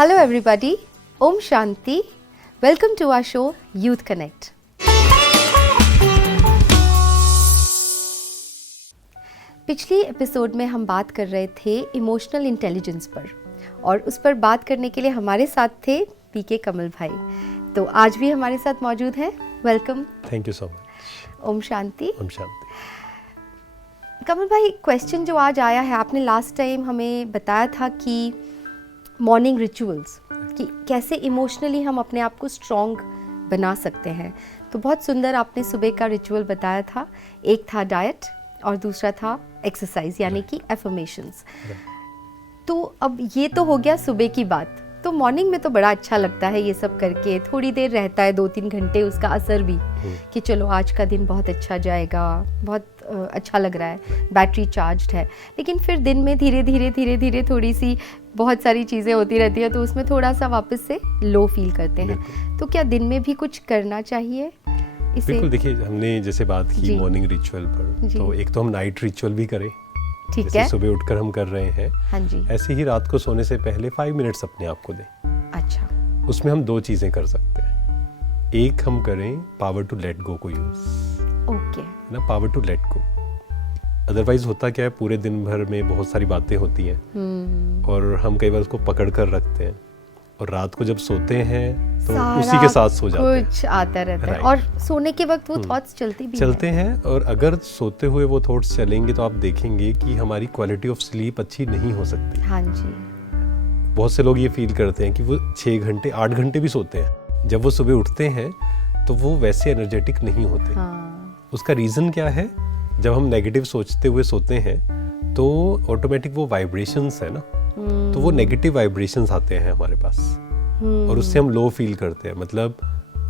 Hello everybody, Om Shanti. Welcome to our show Youth Connect. पिछली episode में हम बात कर रहे थे इमोशनल इंटेलिजेंस पर और उस पर बात करने के लिए हमारे साथ थे पीके कमल भाई। तो आज भी हमारे साथ मौजूद हैं। Welcome. Thank you so much. ओम शांति। ओम शांति। कमल भाई, क्वेश्चन जो आज आया है, आपने लास्ट टाइम हमें बताया था कि मॉर्निंग रिचुअल्स कि कैसे इमोशनली हम अपने आप को स्ट्रॉन्ग बना सकते हैं। तो बहुत सुंदर आपने सुबह का रिचुअल बताया था। एक था डाइट और दूसरा था एक्सरसाइज यानी कि एफर्मेशंस। तो अब ये तो हो गया सुबह की बात। तो मॉर्निंग में तो बड़ा अच्छा लगता है ये सब करके, थोड़ी देर रहता है 2-3 घंटे उसका असर भी कि चलो आज का दिन बहुत अच्छा जाएगा, बहुत अच्छा लग रहा है, बैटरी चार्ज्ड है। लेकिन फिर दिन में धीरे धीरे थोड़ी सी बहुत सारी चीज़ें होती रहती है, तो उसमें थोड़ा सा वापस से लो फील करते हैं। तो क्या दिन में भी कुछ करना चाहिए इसे? बिल्कुल। देखिए, हमने जैसे बात की मॉर्निंग रिचुअल पर, तो एक तो हम नाइट रिचुअल भी करें, ठीक है, सुबह उठकर हम कर रहे हैं। हाँ जी। ऐसे ही रात को सोने से पहले 5 मिनट्स अपने आप को दें। अच्छा। उसमें हम 2 चीज़ें कर सकते हैं। एक हम करें पावर टू लेट गो को यूज़। ओके। है ना, power to let go. Otherwise होता क्या है, पूरे दिन भर में बहुत सारी बातें होती हैं और हम कई बार उसको पकड़ कर रखते हैं और रात को जब सोते हैं तो उसी के साथ सो जाते हैं। कुछ आता रहता है और सोने के वक्त वो थॉट्स चलते हैं। और अगर सोते हुए वो थॉट्स चलेंगे तो आप देखेंगे कि हमारी क्वालिटी ऑफ स्लीप अच्छी नहीं हो सकती। हाँ जी। बहुत से लोग ये फील करते हैं कि वो 6 घंटे 8 घंटे भी सोते हैं, जब वो सुबह उठते हैं तो वो वैसे एनर्जेटिक नहीं होते। उसका रीज़न क्या है? जब हम नेगेटिव सोचते हुए सोते हैं तो ऑटोमेटिक वो वाइब्रेशंस है ना, तो वो नेगेटिव वाइब्रेशंस आते हैं हमारे पास और उससे हम लो फील करते हैं। मतलब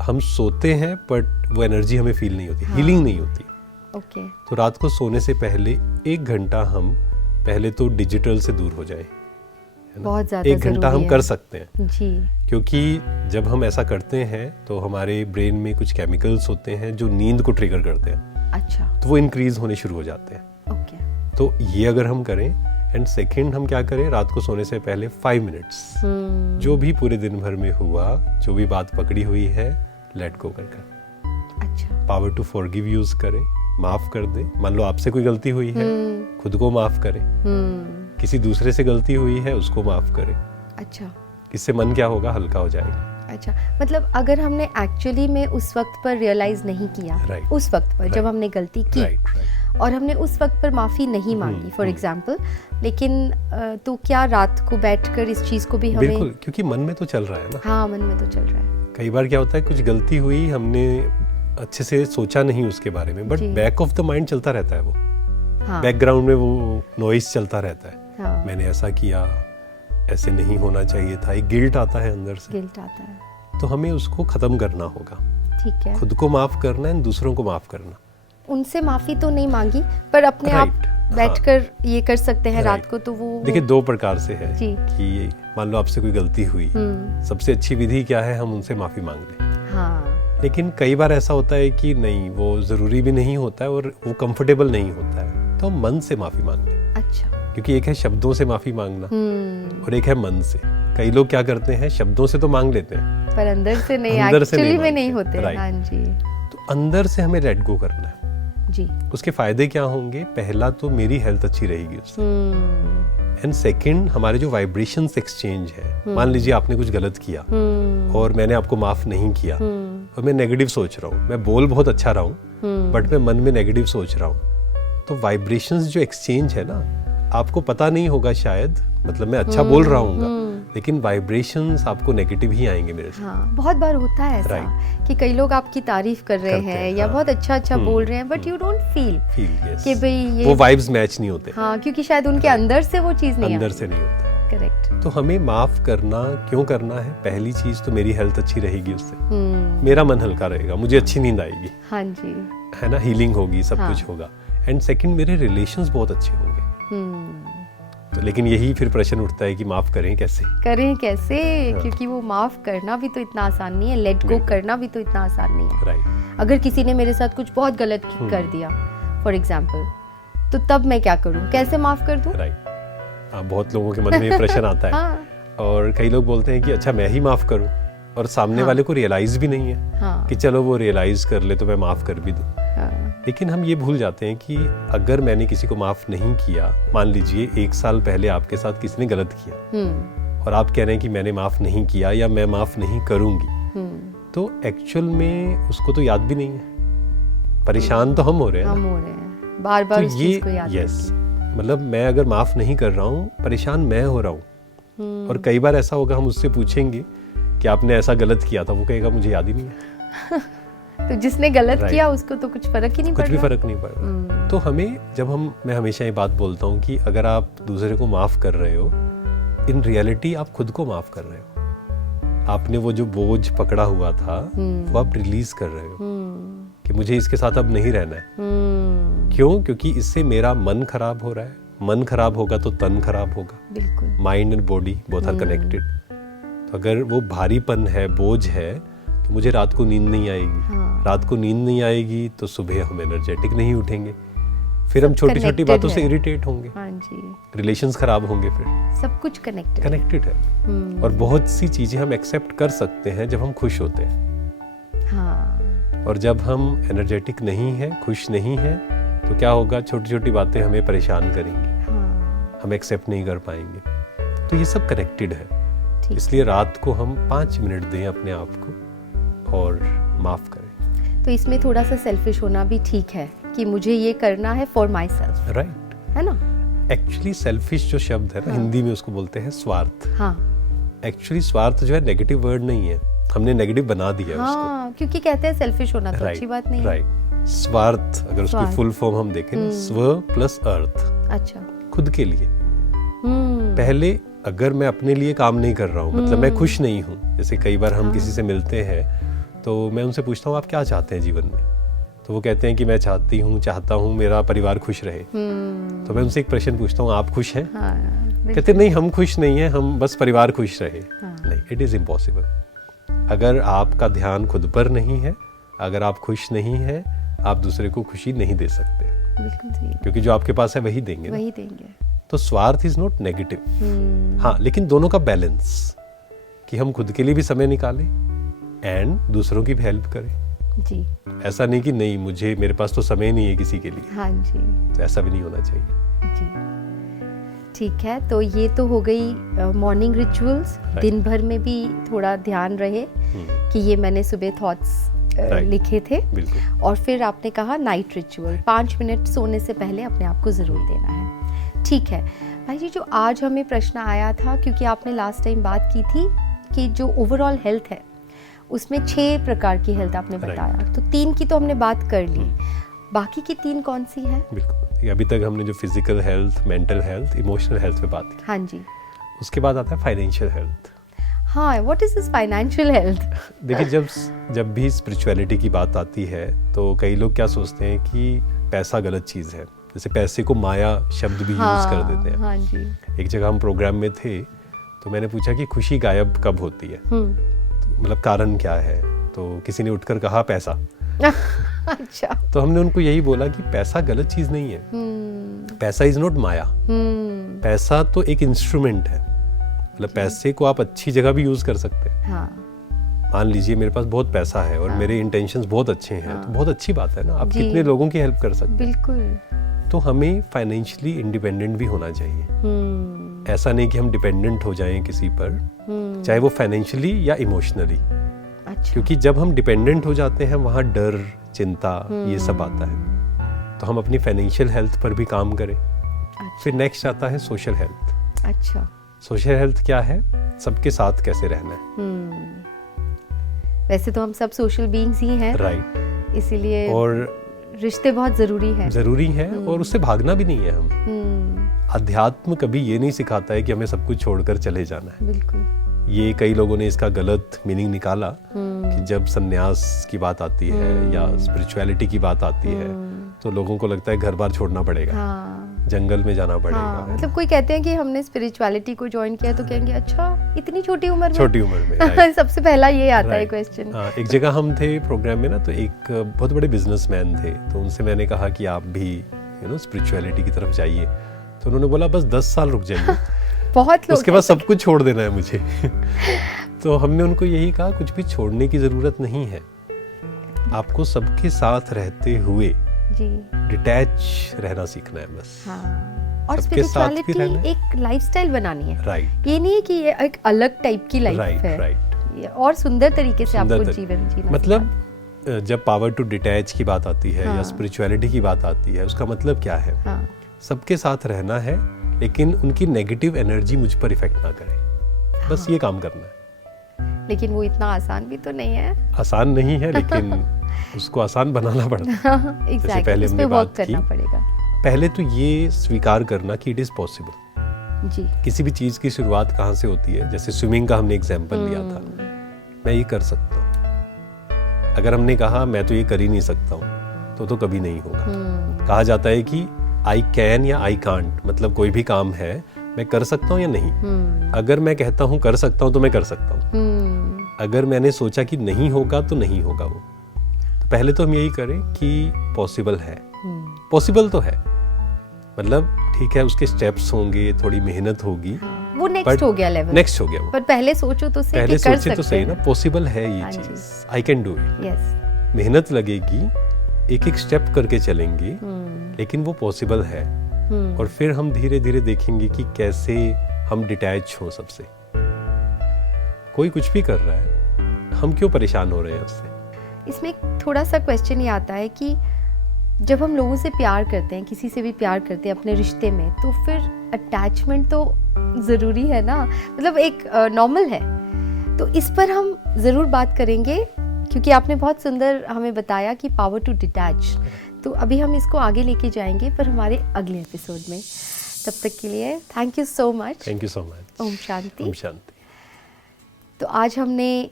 हम सोते हैं बट वो एनर्जी हमें फील नहीं होती, हीलिंग नहीं होती। ओके। तो रात को सोने से पहले 1 घंटा हम पहले तो डिजिटल से दूर हो जाए। बहुत ज़्यादा 1 घंटा हम कर सकते हैं जी। क्योंकि जब हम ऐसा करते हैं तो हमारे ब्रेन में कुछ केमिकल्स होते हैं जो नींद को ट्रिगर करते हैं। अच्छा। तो वो इंक्रीज होने शुरू हो जाते हैं। ओके। तो ये अगर हम करें, एंड सेकंड हम क्या करें, रात को सोने से पहले 5 मिनट्स जो भी पूरे दिन भर में हुआ, जो भी बात पकड़ी हुई है, लेट गो कर। अच्छा। पावर टू फॉरगिव यूज करें, माफ कर दे। मान लो आपसे कोई गलती हुई है, खुद को माफ करें। किसी दूसरे से गलती हुई है, उसको माफ करें। अच्छा। इससे मन क्या होगा, हल्का हो जाएगा। अच्छा, मतलब अगर हमने एक्चुअली में उस वक्त पर रियलाइज नहीं किया, उस वक्त पर जब हमने गलती की और हमने उस वक्त पर माफ़ी नहीं मांगी फॉर एग्जांपल, लेकिन तो क्या रात को बैठकर इस चीज़ को भी हमें? बिल्कुल, क्योंकि मन में तो चल रहा है ना। हाँ, मन में तो चल रहा है। कई बार क्या होता है, कुछ गलती हुई, हमने अच्छे से सोचा नहीं उसके बारे में, but back of the mind चलता रहता है वो। बैकग्राउंड में वो नॉइस चलता रहता है। मैंने ऐसा किया, ऐसे नहीं होना चाहिए था। एक गिल्ट आता है अंदर से, गिल्ट आता है। तो हमें उसको खत्म करना होगा। ठीक है। खुद को माफ करना है, दूसरों को माफ करना। उनसे माफी तो नहीं मांगी, पर अपने आप बैठकर ये कर सकते हैं रात को। तो वो देखिए 2 प्रकार से है कि मान लो आपसे कोई गलती हुई, सबसे अच्छी विधि क्या है, हम उनसे माफी मांग लें। लेकिन कई बार ऐसा होता है कि नहीं, वो जरूरी भी नहीं होता है और वो कंफर्टेबल नहीं होता है, तो हम मन से माफी मांग लें। अच्छा। क्योंकि एक है शब्दों से माफी मांगना और एक है मन से। कई लोग क्या करते हैं, शब्दों से तो मांग लेते हैं पर अंदर से नहीं, एक्चुअली में नहीं होते। हाँ जी। तो अंदर से हमें लेट गो करना है जी। उसके फायदे क्या होंगे? पहला तो मेरी हेल्थ अच्छी रहेगी उससे, एंड सेकंड हमारे जो वाइब्रेशंस एक्सचेंज है। मान लीजिए आपने कुछ गलत किया और मैंने आपको माफ नहीं किया और मैं नेगेटिव सोच रहा हूँ, मैं बोल बहुत अच्छा रहा हूँ बट मैं मन में नेगेटिव सोच रहा हूँ, तो वाइब्रेशंस जो एक्सचेंज है ना, आपको पता नहीं होगा शायद, मतलब मैं अच्छा बोल रहा हूँ लेकिन वाइब्रेशंस आपको नेगेटिव ही आएंगे मेरे से। बहुत बार होता है ऐसा कि कई लोग आपकी तारीफ कर रहे हैं या बहुत अच्छा बोल रहे हैं, बट यू डोंट फील कि भाई ये वो वाइब्स मैच नहीं होते। क्योंकि शायद उनके अंदर से वो चीज नहीं अंदर से नहीं होता। करेक्ट। तो हमें माफ करना क्यों करना है? पहली चीज तो मेरी हेल्थ अच्छी रहेगी उससे, मेरा मन हल्का रहेगा, मुझे अच्छी नींद आएगी। हाँ जी। है ना, हीलिंग होगी, सब कुछ होगा। एंड सेकंड, मेरे रिलेशंस बहुत अच्छे होंगे। तो लेकिन यही फिर प्रश्न उठता है कि माफ करें कैसे? क्योंकि वो माफ करना भी तो इतना आसान नहीं है, लेट गो करना भी तो इतना आसान नहीं है। अगर किसी ने मेरे साथ कुछ बहुत गलत कर दिया फॉर एग्जाम्पल, तो तब मैं क्या करूं, कैसे माफ कर दूं? बहुत लोगों के मन में ये प्रश्न आता है। और कई लोग बोलते हैं कि अच्छा मैं ही माफ़ करूं, और सामने वाले को रियलाइज़ भी नहीं है कि चलो वो रियलाइज़ कर ले तो मैं माफ़ कर भी दूं। लेकिन हम ये भूल जाते हैं कि अगर मैंने किसी को माफ़ नहीं किया, मान लीजिए 1 साल पहले आपके साथ किसी ने गलत किया और आप कह रहे हैं कि मैंने माफ़ नहीं किया या मैं माफ़ नहीं करूंगी, तो एक्चुअल में उसको तो याद भी नहीं है। परेशान तो हम हो रहे हैं, बार-बार उस चीज़ को याद करके। मतलब मैं अगर माफ़ नहीं कर रहा हूँ, परेशान मैं हो रहा हूँ। और कई बार ऐसा होगा, हम उससे पूछेंगे कि आपने ऐसा गलत किया था, वो कहेगा मुझे याद ही नहीं है। तो जिसने गलत किया उसको तो कुछ फर्क ही नहीं पड़ रहा। कुछ भी फर्क नहीं पड़ रहा। तो हमें मैं हमेशा ये बात बोलता हूँ कि अगर आप दूसरे को माफ़ कर रहे हो, इन रियलिटी आप खुद को माफ़ कर रहे हो। आपने वो जो बोझ पकड़ा हुआ था वो आप रिलीज कर रहे हो कि मुझे इसके साथ अब नहीं रहना है। क्यों? क्योंकि इससे मेरा मन खराब हो रहा है। मन खराब होगा तो तन खराब होगा। बिल्कुल। Mind and body both are connected. तो अगर वो भारीपन है, बोझ है, तो मुझे रात को नींद नहीं आएगी। रात को नींद नहीं आएगी तो सुबह हम एनर्जेटिक नहीं उठेंगे, फिर हम छोटी छोटी बातों से इरिटेट होंगे, रिलेशंस खराब होंगे, फिर सब कुछ कनेक्टेड है। और बहुत सी चीजें हम एक्सेप्ट कर सकते हैं जब हम खुश होते हैं। और जब हम एनर्जेटिक नहीं है, खुश नहीं है, तो क्या होगा? छोटी छोटी बातें हमें परेशान करेंगी, हम एक्सेप्ट नहीं कर पाएंगे। तो ये सब कनेक्टेड है। इसलिए रात को हम 5 मिनट दें अपने आप को और माफ करें। तो इसमें थोड़ा सा सेल्फिश होना भी ठीक है कि मुझे ये करना है फॉर माई सेल्फ, राइट, है ना? एक्चुअली सेल्फिश जो शब्द है ना, हिंदी में उसको बोलते हैं स्वार्थ। एक्चुअली स्वार्थ जो है नेगेटिव वर्ड नहीं है, हमने नेगेटिव बना दिया है उसको, क्योंकि कहते हैं सेल्फिश होना तो अच्छी बात नहीं है। राइट। स्वार्थ अगर उसकी फुल फॉर्म हम देखें, स्व प्लस अर्थ, अच्छा, खुद के लिए। पहले अगर मैं अपने लिए काम नहीं कर रहा हूँ, मतलब मैं खुश नहीं हूँ, जैसे कई बार हम किसी से मिलते हैं तो मैं उनसे पूछता हूँ आप क्या चाहते हैं जीवन में, तो वो कहते हैं कि मैं चाहता हूँ मेरा परिवार खुश रहे। तो मैं उनसे एक प्रश्न पूछता हूँ आप खुश हैं? कहते नहीं हम खुश नहीं हैं, हम बस परिवार खुश रहे। नहीं, इट इज इम्पॉसिबल। अगर आपका ध्यान खुद पर नहीं है, अगर आप खुश नहीं है, आप दूसरे को खुशी नहीं दे सकते। क्योंकि जो आपके पास है वही देंगे। तो स्वार्थ इज नॉट नेगेटिव। हाँ, लेकिन दोनों का बैलेंस, कि हम खुद के लिए भी समय निकालें एंड दूसरों की भी हेल्प करें जी। ऐसा नहीं कि नहीं मेरे पास तो समय नहीं है किसी के लिए। हाँ जी, तो ऐसा भी नहीं होना चाहिए जी। ठीक है, तो ये तो हो गई मॉर्निंग रिचुअल्स। दिन भर में भी थोड़ा ध्यान रहे कि ये मैंने सुबह थॉट्स लिखे थे। और फिर आपने कहा नाइट रिचुअल, 5 मिनट सोने से पहले अपने आप को जरूर देना है। ठीक है भाई जी, जो आज हमें प्रश्न आया था, क्योंकि आपने लास्ट टाइम बात की थी कि जो ओवरऑल हेल्थ है उसमें 6 प्रकार की हेल्थ आपने बताया, तो 3 की तो हमने बात कर ली, बाकी की 3 कौन सी है? बिल्कुल, अभी तक हमने जो physical health, mental health, emotional health पे बात की। हाँ जी। उसके बाद आता है फाइनेंशियल हेल्थ। हाँ, what is this financial health? देखिए, जब भी स्पिरिचुअलिटी की बात आती है तो कई लोग क्या सोचते हैं कि पैसा गलत चीज़ है, जैसे पैसे को माया शब्द भी यूज कर देते हैं। हाँ जी। एक जगह हम प्रोग्राम में थे तो मैंने पूछा कि खुशी गायब कब होती है, मतलब कारण क्या है, तो किसी ने उठकर कहा पैसा। अच्छा। तो हमने उनको यही बोला कि पैसा गलत चीज नहीं है, पैसा इज नॉट माया। पैसा तो एक इंस्ट्रूमेंट है, मतलब पैसे को आप अच्छी जगह भी यूज कर सकते हैं। मान लीजिए मेरे पास बहुत पैसा है और मेरे इंटेंशंस बहुत अच्छे हैं, तो बहुत अच्छी बात है ना, आप कितने लोगों की हेल्प कर सकते हैं। बिल्कुल। तो हमें फाइनेंशियली इंडिपेंडेंट भी होना चाहिए। ऐसा नहीं कि हम डिपेंडेंट हो जाएं किसी पर, चाहे वो फाइनेंशियली या इमोशनली। अच्छा। क्योंकि जब हम डिपेंडेंट हो जाते हैं वहाँ डर, चिंता, ये सब आता है। तो हम अपनी फाइनेंशियल हेल्थ पर भी काम करें। अच्छा। फिर नेक्स्ट आता है सोशल हेल्थ। अच्छा। सोशल हेल्थ क्या है? सबके साथ कैसे रहना है। वैसे तो हम सब सोशल बीइंग्स ही हैं, राइट, इसीलिए और रिश्ते बहुत जरूरी हैं और उससे भागना भी नहीं है। हम अध्यात्म कभी ये नहीं सिखाता है कि हमें सब कुछ छोड़कर चले जाना है। बिल्कुल। ये कई लोगों ने इसका गलत मीनिंग निकाला कि जब संन्यास की बात आती है या स्पिरिचुअलिटी की बात आती है तो लोगों को लगता है घर बार छोड़ना पड़ेगा, जंगल में जाना पड़ेगा। मतलब कोई कहते हैं कि हमने स्पिरिचुअलिटी को ज्वाइन किया तो कहेंगे अच्छा इतनी छोटी उम्र में सबसे पहला ये आता है क्वेश्चन। एक जगह हम थे प्रोग्राम में ना, तो एक बहुत बड़े बिजनेसमैन थे, तो उनसे मैंने कहा कि आप भी स्पिरिचुअलिटी की तरफ जाइए, तो उन्होंने बोला बस 10 साल रुक जाइए बहुत लोग उसके बाद सब कुछ छोड़ देना है मुझे। तो हमने उनको यही कहा, कुछ भी छोड़ने की ज़रूरत नहीं है, आपको सबके साथ रहते हुए जी डिटैच रहना सीखना है बस। हाँ, और सबके साथ भी स्पिरिचुअलिटी रहना। एक लाइफस्टाइल बनानी है। राइट ये नहीं है कि ये एक अलग टाइप की लाइफ राइट है। राइट। ये और सुंदर तरीके से सुंदर आपको तरीके। जीवन जीना मतलब जब पावर टू डिटैच की बात आती है या हाँ। स्पिरिचुअलिटी की बात आती है, उसका मतलब क्या है? हाँ, सबके साथ रहना है, लेकिन उनकी नेगेटिव एनर्जी मुझ पर इफेक्ट ना करे, बस ये काम करना है। लेकिन वो इतना आसान भी तो नहीं है। आसान नहीं है, लेकिन उसको आसान बनाना पड़ता है। एग्जैक्टली, पहले उस पे हमने वर्क बात करना की। पड़ेगा। पहले तो ये स्वीकार करना कि इट इज़ पॉसिबल। जी किसी भी चीज़ की शुरुआत कहाँ से होती है? जैसे स्विमिंग का हमने एग्जाम्पल लिया था, मैं ये कर सकता हूँ। अगर हमने कहा मैं तो ये कर ही नहीं सकता हूँ, तो कभी नहीं होगा। कहा जाता है कि आई कैन या आई कांट, मतलब कोई भी काम है मैं कर सकता हूँ या नहीं। अगर मैं कहता हूँ कर सकता हूँ तो मैं कर सकता हूँ, अगर मैंने सोचा कि नहीं होगा तो नहीं होगा वो। तो पहले तो हम यही करें कि पॉसिबल है, पॉसिबल तो है, मतलब ठीक है, उसके स्टेप्स होंगे, थोड़ी मेहनत होगी, वो नेक्स्ट हो गया लेवल, नेक्स्ट हो गया वो। पर पहले सोचो तो सही पहले कि कर सोचे तो सही ना, सकते पॉसिबल है ये हाँ जी। चीज, I can do it. Yes. मेहनत लगेगी, एक एक स्टेप करके चलेंगे, लेकिन वो पॉसिबल है। और फिर हम धीरे धीरे देखेंगे कि कैसे हम डिटैच हो सबसे। कोई कुछ भी कर रहा है, हम क्यों परेशान हो रहे हैं उससे? इसमें एक थोड़ा सा क्वेश्चन ये आता है कि जब हम लोगों से प्यार करते हैं, किसी से भी प्यार करते हैं अपने रिश्ते में, तो फिर अटैचमेंट तो ज़रूरी है ना, मतलब एक नॉर्मल है। तो इस पर हम ज़रूर बात करेंगे, क्योंकि आपने बहुत सुंदर हमें बताया कि पावर टू डिटैच। तो अभी हम इसको आगे लेके जाएंगे, पर हमारे अगले एपिसोड में। तब तक के लिए thank you so much. Thank you so much. ओम शांति। ओम शांति। तो आज हमने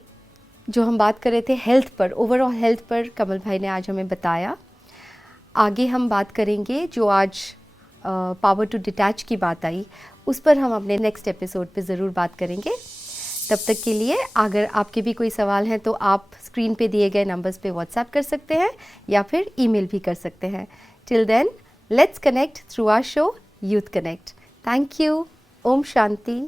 जो हम बात कर रहे थे हेल्थ पर, ओवरऑल हेल्थ पर, कमल भाई ने आज हमें बताया। आगे हम बात करेंगे, जो आज पावर टू डिटैच की बात आई, उस पर हम अपने नेक्स्ट एपिसोड पे ज़रूर बात करेंगे। तब तक के लिए अगर आपके भी कोई सवाल हैं तो आप स्क्रीन पे दिए गए नंबर्स पे व्हाट्सएप कर सकते हैं या फिर ईमेल भी कर सकते हैं। Till then, let's connect through our show youth connect. Thank you. ओम शांति।